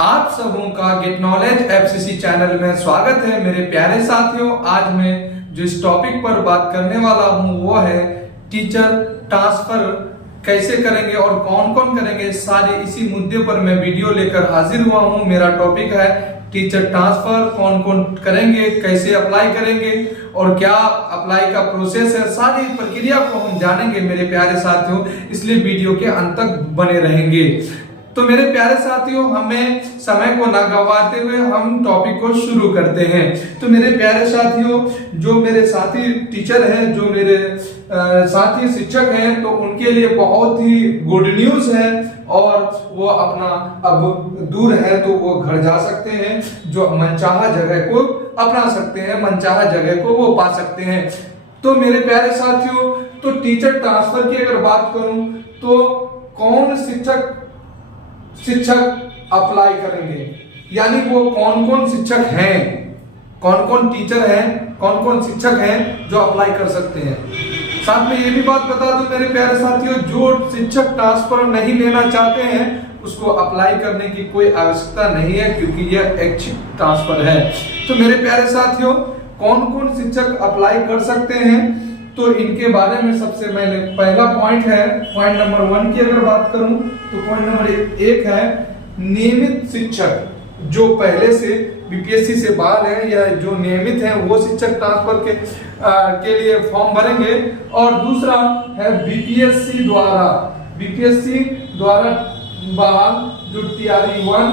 आप सबों का गेट नॉलेज एफसीसी चैनल में स्वागत है। मेरे प्यारे साथियों, आज मैं जिस टॉपिक पर बात करने वाला हूं वो है टीचर ट्रांसफर कैसे करेंगे और कौन कौन करेंगे। सारे इसी मुद्दे पर मैं वीडियो लेकर हाजिर हुआ हूं। मेरा टॉपिक है टीचर ट्रांसफर, कौन कौन करेंगे, कैसे अप्लाई करेंगे और क्या अप्लाई का प्रोसेस है। सारी प्रक्रिया को हम जानेंगे मेरे प्यारे साथियों, इसलिए वीडियो के अंत तक बने रहेंगे। तो मेरे प्यारे साथियों, हमें समय को ना गंवाते हुए हम टॉपिक को शुरू करते हैं। तो मेरे प्यारे साथियों, जो मेरे साथी टीचर हैं, जो मेरे साथी शिक्षक हैं, तो उनके लिए बहुत ही गुड न्यूज है और वो अपना अब दूर है तो वो घर जा सकते हैं, जो मनचाहा जगह को अपना सकते हैं, मनचाहा जगह को वो पा सकते हैं। तो मेरे प्यारे साथियों, तो टीचर ट्रांसफर की अगर बात करूं तो कौन शिक्षक अप्लाई करेंगे, यानी वो कौन कौन शिक्षक हैं, कौन कौन टीचर हैं, कौन कौन शिक्षक हैं जो अप्लाई कर सकते हैं। साथ में ये भी बात बता दूं मेरे प्यारे साथियों, जो शिक्षक ट्रांसफर नहीं लेना चाहते हैं उसको अप्लाई करने की कोई आवश्यकता नहीं है, क्योंकि यह ऐच्छिक ट्रांसफर है। तो मेरे प्यारे साथियों, कौन कौन शिक्षक अप्लाई कर सकते हैं, तो इनके बारे में सबसे पहला पॉइंट है, पॉइंट नंबर 1 की अगर बात करूं तो पॉइंट नंबर 1 है नियमित शिक्षक, जो पहले से बीपीएससी से बाहर हैं या जो नियमित हैं वो शिक्षक ट्रांसफर के लिए फॉर्म भरेंगे। और दूसरा है बीपीएससी द्वारा बहाल जो टीआरई 1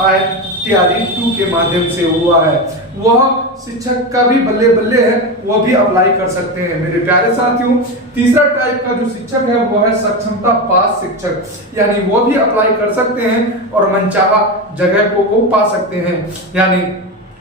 और टीआरई 2 के माध्यम से हुआ है, वह शिक्षक का भी बल्ले बल्ले है, वो भी अप्लाई कर सकते हैं मेरे प्यारे साथियों। तीसरा टाइप का जो शिक्षक है वो है सक्षमता पास शिक्षक, यानी वो भी अप्लाई कर सकते हैं और मनचाहा जगह को वो पा सकते हैं, यानी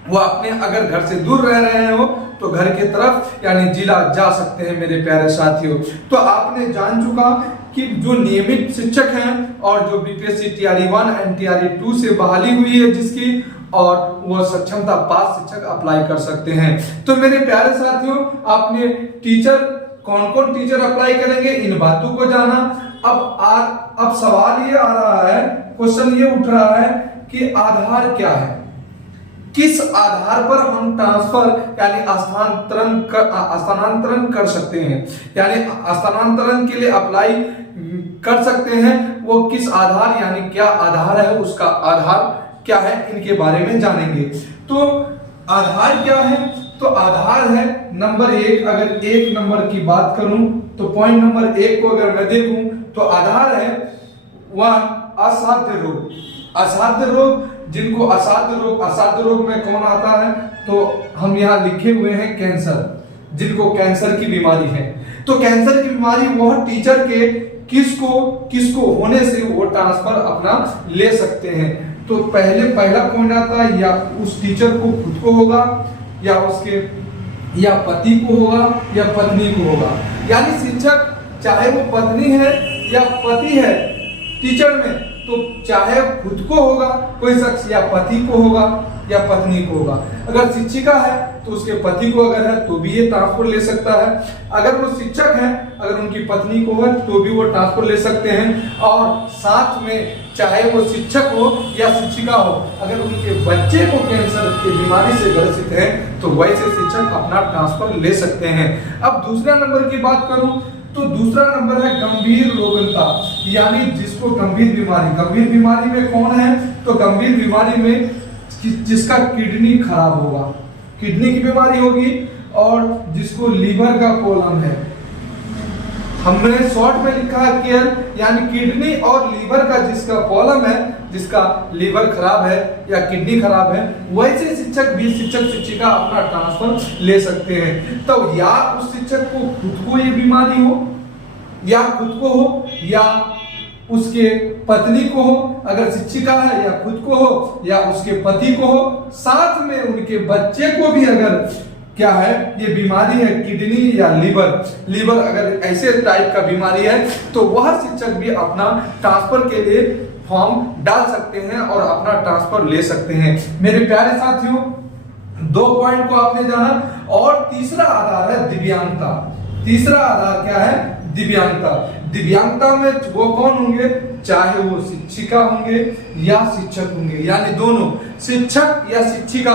वो अपने अगर घर से दूर रह रहे हो तो घर के तरफ यानी जिला जा सकते हैं मेरे प्यारे साथियों। तो आपने जान चुका कि जो नियमित शिक्षक हैं और जो बीपीएससी टीआरई 1 एंड टीआरई 2 से बहाली हुई है जिसकी, और वो सक्षमता पास शिक्षक अप्लाई कर सकते हैं। तो मेरे प्यारे साथियों, आपने टीचर कौन कौन टीचर अप्लाई करेंगे इन बातों को जाना। अब सवाल ये आ रहा है, क्वेश्चन ये उठ रहा है कि आधार क्या है, किस आधार पर हम ट्रांसफर यानी स्थानांतरण कर सकते हैं, यानी स्थानांतरण के लिए अप्लाई कर सकते हैं, वो किस आधार यानी क्या आधार है, उसका आधार क्या है, इनके बारे में जानेंगे। तो आधार क्या है, तो आधार है नंबर 1। अगर 1 नंबर की बात करूं तो पॉइंट नंबर 1 को अगर मैं देखूं तो आधार है वह असाध्य रोग। असाध्य रोग, जिनको असाध्य रोग में कौन आता है, तो हम यहाँ लिखे हुए हैं कैंसर, जिनको कैंसर की बीमारी है। तो कैंसर की बीमारी वह टीचर के किसको होने से वो ट्रांसफर अपना ले सकते हैं। तो पहला पॉइंट आता है, या उस टीचर को खुद को होगा, या उसके या पति को होगा, या पत्नी को होगा। यानी शिक्षक चाहे वो पत्नी है या पति है टीचर में, तो चाहे खुद को होगा कोई शख्स, या पति को होगा या पत्नी को होगा। अगर शिक्षिका है तो उसके पति को अगर है तो भी ये ट्रांसफर ले सकता है। अगर वो शिक्षक है, अगर उनकी पत्नी को है तो भी वो ट्रांसफर ले सकते हैं। और साथ में चाहे वो शिक्षक हो या शिक्षिका हो, अगर उनके बच्चे को कैंसर की बीमारी से ग्रसित है तो वैसे शिक्षक अपना ट्रांसफर ले सकते हैं। अब दूसरा नंबर की बात करूं तो दूसरा नंबर है गंभीर रोगनता, यानी जिसको गंभीर बीमारी में कौन है, तो गंभीर बीमारी में जिसका किडनी खराब होगा, किडनी की बीमारी होगी, और जिसको लीवर का प्रॉब्लम है। हमने शॉर्ट में लिखा है केयर, यानी किडनी और लीवर का जिसका प्रॉब्लम है, जिसका लीवर खराब है या किडनी खराब है, वैसे शिक्षक शिक्षिका अपना ट्रांसफर ले सकते हैं। तो या उस शिक्षक को खुद को ये बीमारी हो, या खुद को हो, या उसके पत्नी को हो, अगर शिक्षिका है, या खुद को हो या उसके पति को हो, साथ में उनके बच्चे को भी अगर क्या है ये बीमारी है, किडनी या लीवर अगर ऐसे टाइप का बीमारी है, तो वह शिक्षक भी अपना ट्रांसफर के लिए फॉर्म डाल सकते हैं और अपना ट्रांसफर ले सकते हैं। मेरे प्यारे साथियों, 2 पॉइंट को आपने जाना। और तीसरा आधार है दिव्यांगता। तीसरा आधार क्या है, दिव्यांगता। दिव्यांगता में वो कौन होंगे, चाहे वो शिक्षिका होंगे या शिक्षक होंगे, यानी दोनों शिक्षक या शिक्षिका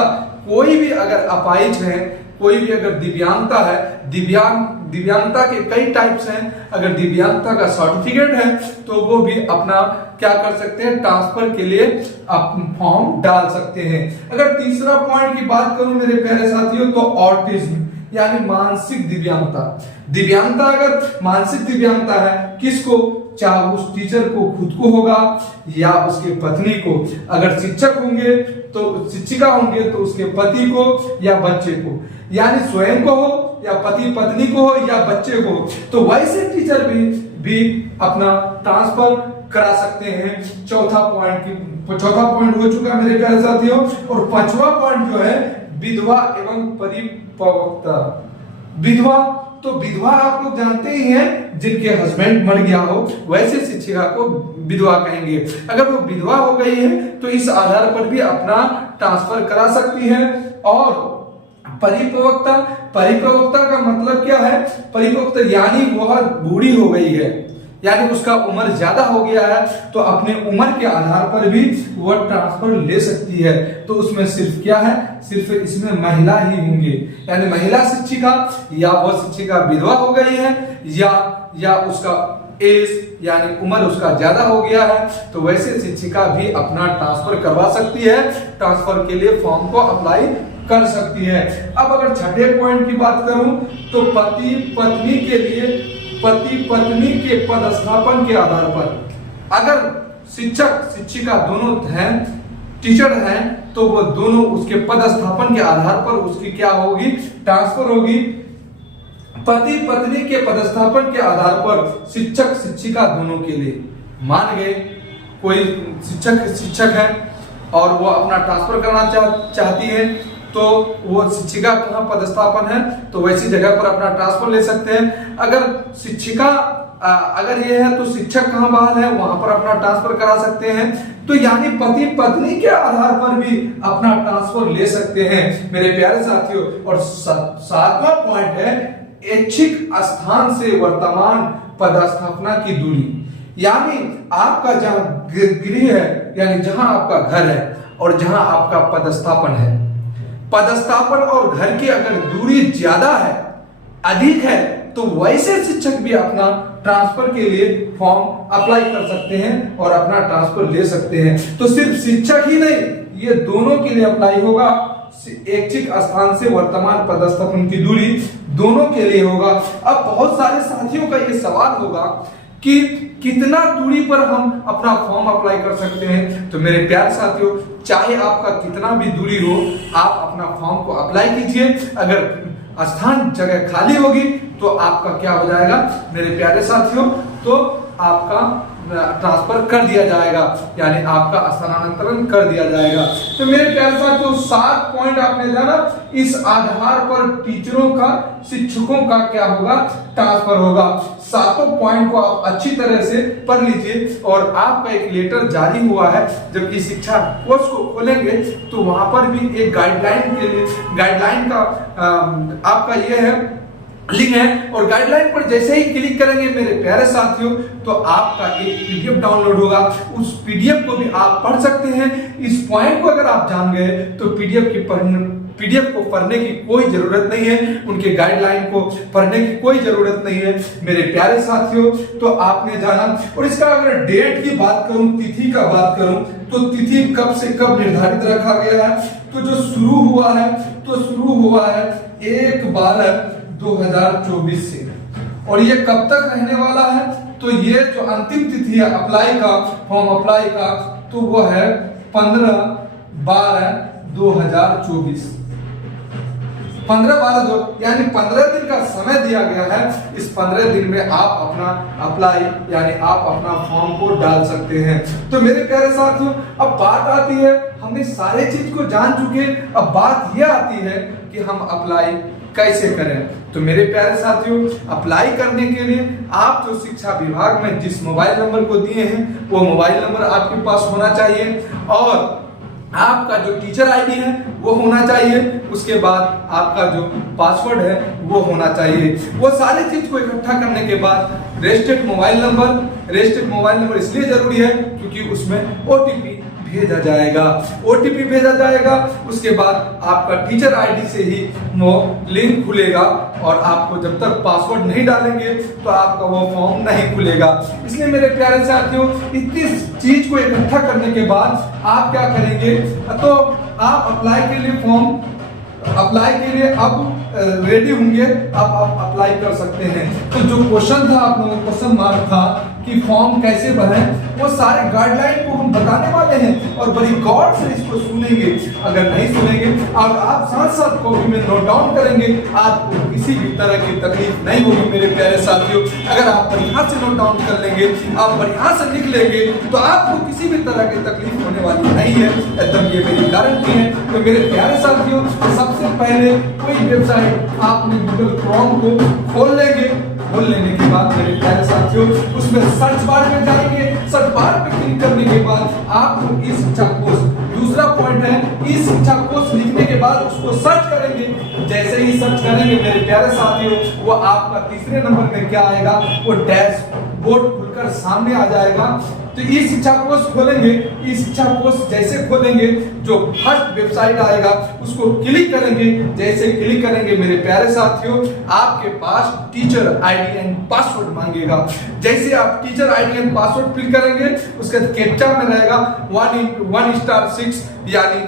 कोई भी अगर अपाहिज है, कोई भी अगर दिव्यांगता है, दिव्यांगता के कई टाइप्स हैं, अगर दिव्यांगता का सर्टिफिकेट है तो वो भी अपना क्या कर सकते हैं, ट्रांसफर के लिए फॉर्म डाल सकते हैं। अगर तीसरा पॉइंट की बात करूं मेरे प्यारे साथियों तो ऑटिज्म यानी मानसिक दिव्यांगता अगर मानसिक दिव्यांगता है किसको, चाहे उस टीचर को खुद को होगा या उसके पत्नी को, अगर शिक्षक होंगे तो शिक्षिका होंगे तो उसके पति को या बच्चे को, यानी स्वयं को हो या पति पत्नी को हो या बच्चे को, तो वैसे टीचर भी अपना ट्रांसफर करा सकते हैं। चौथा पॉइंट हो चुका मेरे प्यारे साथियों। और पांचवा पॉइंट जो है विधवा एवं परिपक्वता। विधवा आप लोग जानते ही हैं, जिनके हस्बैंड मर गया हो, वैसे शिक्षिका को विधवा कहेंगे। अगर वो विधवा हो गई है तो इस आधार पर भी अपना ट्रांसफर करा सकती है। और परिपक्वता का मतलब क्या है, परिपक्वता यानी वह बूढ़ी हो गई है, यानी उसका उम्र ज्यादा हो गया है, तो अपने उम्र के आधार पर भी वह ट्रांसफर ले सकती है। तो उसमें सिर्फ क्या है, सिर्फ इसमें महिला ही होंगे, यानी महिला शिक्षिका, या वह शिक्षिका विधवा हो गई है या उसका एज यानी उम्र उसका ज्यादा हो गया है, तो वैसे शिक्षिका भी अपना ट्रांसफर करवा सकती है, ट्रांसफर के लिए फॉर्म को अप्लाई कर सकती है। अब अगर छठे पॉइंट की बात करूं तो पति पत्नी के पदस्थापन के आधार पर, अगर शिक्षक शिक्षिका दोनों हैं, टीचर हैं, तो वो दोनों उसके पदस्थापन के आधार पर उसकी क्या होगी, ट्रांसफर होगी। पति पत्नी के पदस्थापन के आधार पर शिक्षक शिक्षिका दोनों के लिए, मान गए कोई शिक्षक है और वो अपना ट्रांसफर करना चाहती है, तो वो शिक्षिका कहाँ पदस्थापन है तो वैसी जगह पर अपना ट्रांसफर ले सकते हैं। अगर शिक्षिका अगर ये है तो शिक्षक कहाँ बहाल है वहां पर अपना ट्रांसफर करा सकते हैं। तो यानी पति पत्नी के आधार पर भी अपना ट्रांसफर ले सकते हैं मेरे प्यारे साथियों। और सातवां पॉइंट है ऐच्छिक स्थान से वर्तमान पदस्थापना की दूरी, यानी आपका जहां गृह है, यानी जहां आपका घर है और जहां आपका पदस्थापन और घर की अगर दूरी ज्यादा है, अधिक है, तो वैसे शिक्षक भी अपना ट्रांसफर के लिए फॉर्म अप्लाई कर सकते हैं और अपना ट्रांसफर ले सकते हैं। तो सिर्फ शिक्षक ही नहीं, ये दोनों के लिए अप्लाई होगा। ऐच्छिक स्थान से वर्तमान पदस्थापन की दूरी दोनों के लिए होगा। अब बहुत सारे साथियों का ये सवाल होगा कि कितना दूरी पर हम अपना फॉर्म अप्लाई कर सकते हैं। तो मेरे प्यारे साथियों, चाहे आपका कितना भी दूरी हो, आप अपना फॉर्म को अप्लाई कीजिए। अगर स्थान जगह खाली होगी तो आपका क्या हो जाएगा मेरे प्यारे साथियों, तो आपका ट्रांसफर कर दिया जाएगा, यानी आपका स्थानांतरण कर दिया जाएगा। तो मेरे प्यारे साथियों 7 पॉइंट आपने जाना, इस आधार पर टीचरों का शिक्षकों का क्या होगा, ट्रांसफर होगा। 7 पॉइंट को आप अच्छी तरह से पढ़ लीजिए। और आपका एक लेटर जारी हुआ है, जब इस शिक्षा कोर्स को खोलेंगे तो वहां पर भी एक गाइडलाइन का आपका ये है लिंक है, और गाइडलाइन पर जैसे ही क्लिक करेंगे मेरे प्यारे साथियों, तो आपका एक पीडीएफ डाउनलोड होगा। उस पीडीएफ को भी आप पढ़ सकते हैं। इस पॉइंट को अगर आप जान गए तो पीडीएफ को पढ़ने की कोई जरूरत नहीं है, उनके गाइडलाइन को पढ़ने की कोई जरूरत नहीं है मेरे प्यारे साथियों। तो आपने जाना। और इसका अगर डेट की बात करूं, तिथि का बात करूं, तो तिथि कब से कब निर्धारित रखा गया है, तो जो शुरू हुआ है 1/12/2024 से, और ये कब तक रहने वाला है, तो ये जो अंतिम तिथि है फॉर्म अप्लाई का, तो वो है 15/12/2024। 15/12 यानी 15 दिन का समय दिया गया है। इस 15 दिन में आप अपना अप्लाई यानी आप अपना फॉर्म को डाल सकते हैं। तो मेरे प्यारे साथियों, अब बात आती है, हमने सारे चीज को जान चुके, अब बात यह आती है कि हम अप्लाई कैसे करें। तो मेरे प्यारे साथियों, अप्लाई करने के लिए आप जो शिक्षा विभाग में जिस मोबाइल नंबर को दिए हैं वो मोबाइल नंबर आपके पास होना चाहिए। और आपका जो टीचर आईडी है वो होना चाहिए, उसके बाद आपका जो पासवर्ड है वो होना चाहिए। वो सारी चीज को इकट्ठा करने के बाद रजिस्टर्ड मोबाइल नंबर इसलिए जरूरी है क्योंकि उसमें ओटीपी भेजा जाएगा। ओटीपी भेजा जाएगा, उसके बाद आपका टीचर आईडी से ही वो लिंक खुलेगा और आपको जब तक पासवर्ड नहीं डालेंगे तो आपका वो फॉर्म नहीं खुलेगा। इसलिए मेरे प्यारे साथियों, इतनी चीज को इकट्ठा करने के बाद आप क्या करेंगे, तो आप अप्लाई के लिए अब रेडी होंगे, अब आप अप्लाई कर सकते हैं। तो जो क्वेश्चन था, आप लोगों को क्वेश्चन मार्क था कि फॉर्म कैसे भरें, वो सारे गाइडलाइन को हम बताने वाले हैं और बड़ी गौर से इसको सुनेंगे। अगर नहीं सुनेंगे और आप साथ साथ कॉपी में नोट डाउन करेंगे, आपको किसी भी तरह की तकलीफ नहीं होगी मेरे प्यारे साथियों। अगर आप बढ़िया से नोट डाउन कर लेंगे, आप बढ़िया से लिख लेंगे, तो आपको किसी भी तरह की तकलीफ होने वाली नहीं है, एकदम ये मेरी गारंटी है। तो मेरे प्यारे साथियों, सबसे पहले कोई वेबसाइट आपने गूगल क्रोम को खोल लेंगे। खोल लेने के बाद मेरे प्यारे साथियों, उसमें सर्च बार में जाएंगे। सर्च बार पे क्लिक करने के बाद आपको ई शिक्षा कोर्स, दूसरा पॉइंट है, ई शिक्षा कोर्स लिखने के बाद उसको सर्च करेंगे। जैसे ही सर्च करेंगे मेरे प्यारे साथियों, वो आपका तीसरे नंबर में क्या आएगा, वो डैशबोर्ड खुलकर सामने आ जाएगा। तो ई शिक्षा कोर्स खोलेंगे। ई शिक्षा कोर्स जैसे खोलेंगे, जो फर्स्ट वेबसाइट आएगा उसको क्लिक करेंगे। जैसे क्लिक करेंगे मेरे प्यारे साथियों, आपके पास टीचर आईडी एंड पासवर्ड मांगेगा। जैसे आप teacher ID and password fill करेंगे, उसके कैप्चा में रहेगा 1 स्टार 6, यानी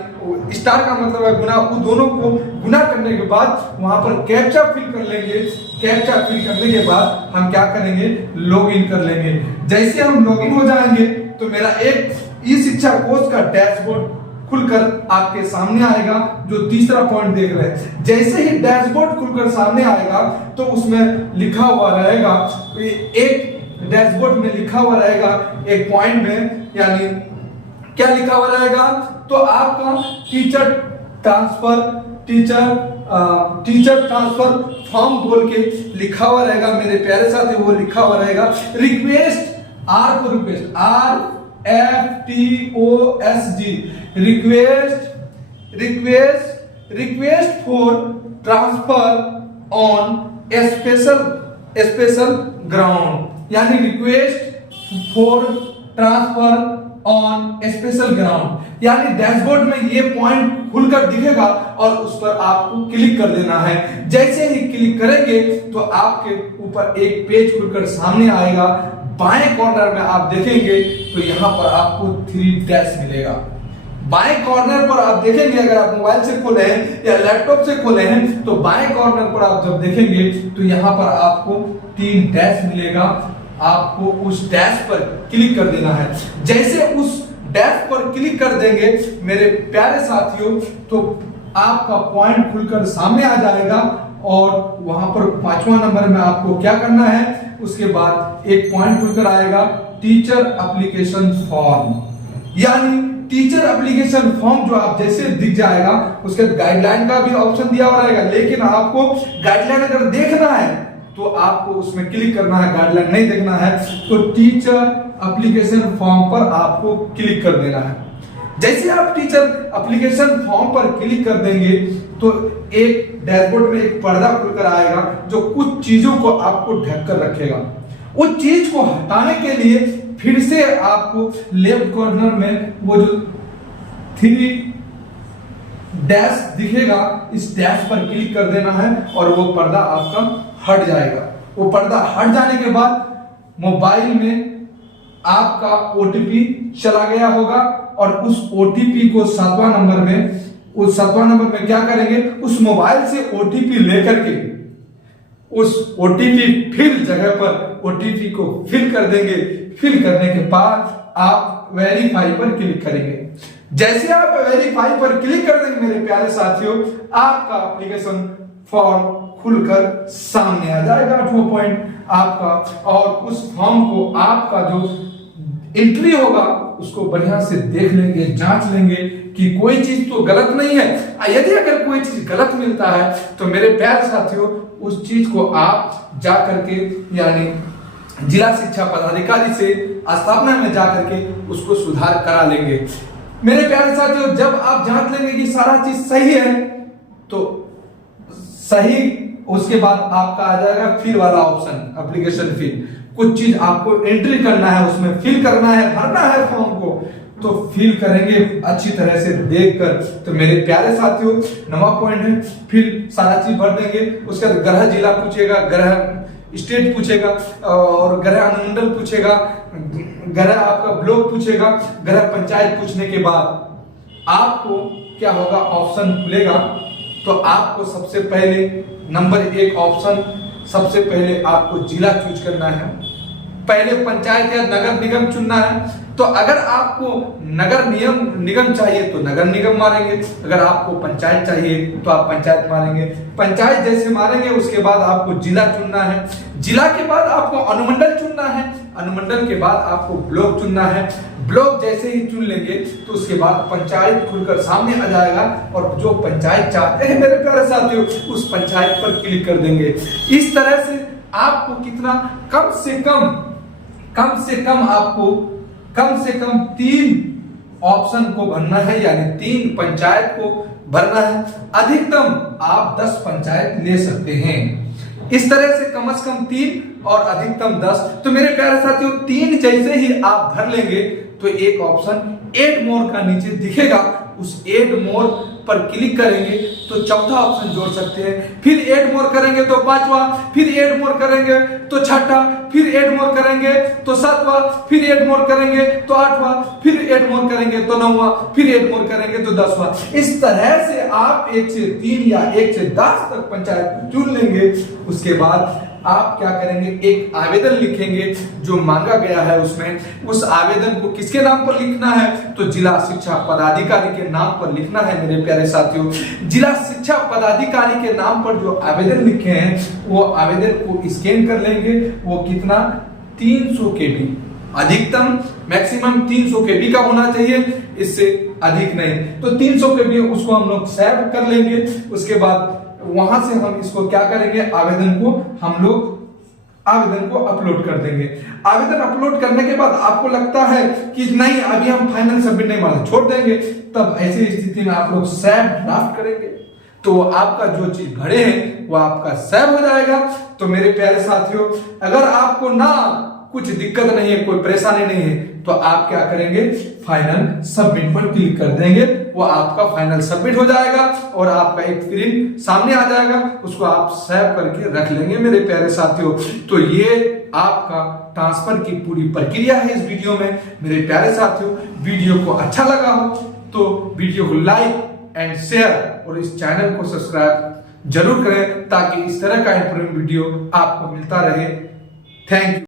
स्टार का मतलब है गुना, वो दोनों को गुना करने के बाद वहां पर कैप्चा फिल कर लेंगे। कैप्चा फिल करने के बाद हम क्या करेंगे, लॉगिन कर लेंगे। जैसे हम लॉगिन हो जाएंगे तो मेरा एक ई शिक्षा कोर्स का डैशबोर्ड खुलकर आपके सामने आएगा, जो तीसरा पॉइंट देख रहे हैं। जैसे ही डैशबोर्ड खुलकर सामने आएगा तो उसमें लिखा हुआ रहेगा, एक डैशबोर्ड में लिखा हुआ रहेगा, एक पॉइंट में, यानी क्या लिखा हुआ रहेगा, तो आपका टीचर ट्रांसफर फॉर्म बोल के लिखा हुआ रहेगा मेरे प्यारे साथी। वो लिखा हुआ रहेगा रिक्वेस्ट, आर को request, request for transfer on special ground, यानी request for transfer on special ground, यानी डैशबोर्ड में ये पॉइंट खुलकर दिखेगा और उस पर आपको क्लिक कर देना है। जैसे ही क्लिक करेंगे तो आपके ऊपर एक पेज खुलकर सामने आएगा। बाएं कॉर्नर में आप देखेंगे तो यहाँ पर आपको 3 डैश मिलेगा। बाएं कॉर्नर पर आप देखेंगे, अगर आप मोबाइल से खोले हैं या लैपटॉप से खोले हैं तो बाएं कॉर्नर पर आप जब देखेंगे तो यहाँ पर आपको 3 डैश मिलेगा। आपको उस डैश पर क्लिक कर देना है। जैसे उस डैश पर क्लिक कर देंगे मेरे प्यारे साथियों, तो आपका पॉइंट खुलकर सामने आ जाएगा और वहां पर 5वां नंबर में आपको क्या करना है, उसके बाद एक पॉइंट खुलकर आएगा, टीचर एप्लीकेशन फॉर्म, यानी टीचर एप्लीकेशन फॉर्म जो आप जैसे दिख जाएगा, उसके गाइडलाइन का भी ऑप्शन दिया हुआ रहेगा। लेकिन आपको गाइडलाइन अगर देखना है तो आपको उसमें क्लिक करना है, गाइडलाइन नहीं देखना है तो टीचर एप्लीकेशन फॉर्म पर आपको क्लिक कर देना है। जैसे आप टीचर एप्लीकेशन फॉर्म पर क्लिक कर देंगे तो एक डैशबोर्ड में एक पर्दा खुलकर आएगा जो कुछ चीजों को आपको ढक कर रखेगा। उस चीज को हटाने के लिए फिर से आपको लेफ्ट कॉर्नर में वो जो 3 डैश दिखेगा, इस डैश पर क्लिक कर देना है और वो पर्दा आपका हट जाएगा। वो पर्दा हट जाने के बाद मोबाइल में आपका ओटीपी चला गया होगा और उस ओटीपी को 7वां नंबर में क्या करेंगे, उस मोबाइल से ओटीपी लेकर के उस ओटीपी फिल जगह पर ओटीपी को फिल कर देंगे। फिल करने के बाद आप वेरीफाई पर क्लिक करेंगे। जैसे आप वेरीफाई पर क्लिक कर देंगे मेरे प्यारे साथियों, आपका एप्लीकेशन फॉर्म खुलकर सामने आ जाएगा, 8वां पॉइंट आपका। और उस फॉर्म को आपका जो एंट्री होगा उसको बढ़िया से देख लेंगे, जांच लेंगे कि कोई चीज तो गलत नहीं है। यदि अगर कोई चीज गलत मिलता है तो मेरे प्यारे साथियों उस चीज को आप जा करके, यानी जिला शिक्षा पदाधिकारी से स्थापना में जाकर के उसको सुधार करा लेंगे। मेरे प्यारे साथियों, जब आप जांच लेंगे कि सारा चीज सही है तो सही, उसके बाद आपका आ जाएगा फिल वाला ऑप्शन, एप्लीकेशन फिल। कुछ चीज आपको एंट्री करना है, उसमें फिल करना है, भरना है फॉर्म को, तो फिल करेंगे अच्छी तरह से देखकर। तो मेरे प्यारे साथियों, नवा पॉइंट है फिल, सारा चीज भर देंगे। उसके बाद ग्रह जिला पूछेगा, ग्रह स्टेट पूछेगा, और ग्रह अनुमंडल पूछेगा, ग्रह आपका ब्लॉक पूछेगा, ग्रह पंचायत पूछने के बाद आपको क्या होगा, ऑप्शन खुलेगा। तो आपको सबसे पहले नंबर 1 ऑप्शन, सबसे पहले आपको जिला चूज करना है, पहले पंचायत या नगर निगम चुनना है। तो अगर आपको नगर निगम चाहिए तो नगर निगम मारेंगे, अगर आपको पंचायत चाहिए तो आप पंचायत मारेंगे। पंचायत जैसे मारेंगे उसके बाद आपको जिला चुनना है, जिला के बाद आपको अनुमंडल चुनना है, अनुमंडल के बाद आपको ब्लॉक चुनना है। ब्लॉक जैसे ही चुन लेंगे तो उसके बाद पंचायत खुलकर सामने आ जाएगा, और जो पंचायत चाहते हैं मेरे प्यारे साथियों, उस पंचायत पर क्लिक कर देंगे। इस तरह से आपको कितना, कम से कम 3 ऑप्शन को भरना है, यानी 3 पंचायत को भरना है। अधिकतम आप 10 पंचायत ले सकते हैं। इस तरह से कम 3 और अधिकतम 10। तो मेरे प्यारे साथियों, 3 जैसे ही आप भर लेंगे तो एक ऑप्शन ऐड मोर का नीचे दिखेगा, उस ऐड मोर पर क्लिक करेंगे तो चौथा ऑप्शन जोड़ सकते हैं। फिर ऐड मोर करेंगे तो 5वां, फिर ऐड मोर करेंगे तो 6ठा, फिर ऐड मोर करेंगे तो 7वां, फिर ऐड मोर करेंगे तो 8वां, फिर ऐड मोर करेंगे तो 9वां, फिर ऐड मोर करेंगे तो 10वां। इस तरह से आप 1 से 3 या 1 से 10 तक पंचायत चुन लेंगे। उसके बाद आप क्या करेंगे, एक आवेदन लिखेंगे जो मांगा गया है उसमें। उस आवेदन को किसके नाम पर लिखना है, तो जिला शिक्षा पदाधिकारी के नाम पर लिखना है। मेरे प्यारे साथियों, जिला शिक्षा पदाधिकारी के नाम पर जो आवेदन लिखे हैं वो आवेदन को स्कैन कर लेंगे। वो कितना, 300 KB, अधिकतम मैक्सिमम 300 KB का होना चाहिए, इससे अधिक नहीं। तो 300 KB उसको हम लोग सेव कर लेंगे। उसके बाद वहां से हम इसको क्या करेंगे, आवेदन को अपलोड कर देंगे। आवेदन अपलोड करने के बाद आपको लगता है कि नहीं अभी हम फाइनल सबमिट नहीं मारते, छोड़ देंगे, तब ऐसी स्थिति में आप लोग सेव ड्राफ्ट करेंगे। तो आपका जो चीज भरे हैं वो आपका सेव हो जाएगा। तो मेरे प्यारे साथियों, अगर आपको ना कुछ दिक्कत नहीं है, कोई परेशानी नहीं है, तो आप क्या करेंगे, फाइनल सबमिट पर क्लिक कर देंगे। वो आपका फाइनल सबमिट हो जाएगा और आपका एक प्रिंट सामने आ जाएगा, उसको आप सेव करके रख लेंगे। मेरे प्यारे साथियों, तो ये आपका ट्रांसफर की पूरी प्रक्रिया है इस वीडियो में। मेरे प्यारे साथियों, वीडियो को अच्छा लगा हो तो वीडियो को लाइक एंड शेयर और इस चैनल को सब्सक्राइब जरूर करें, ताकि इस तरह का इंफॉर्मेटिव वीडियो आपको मिलता रहे। Thank you.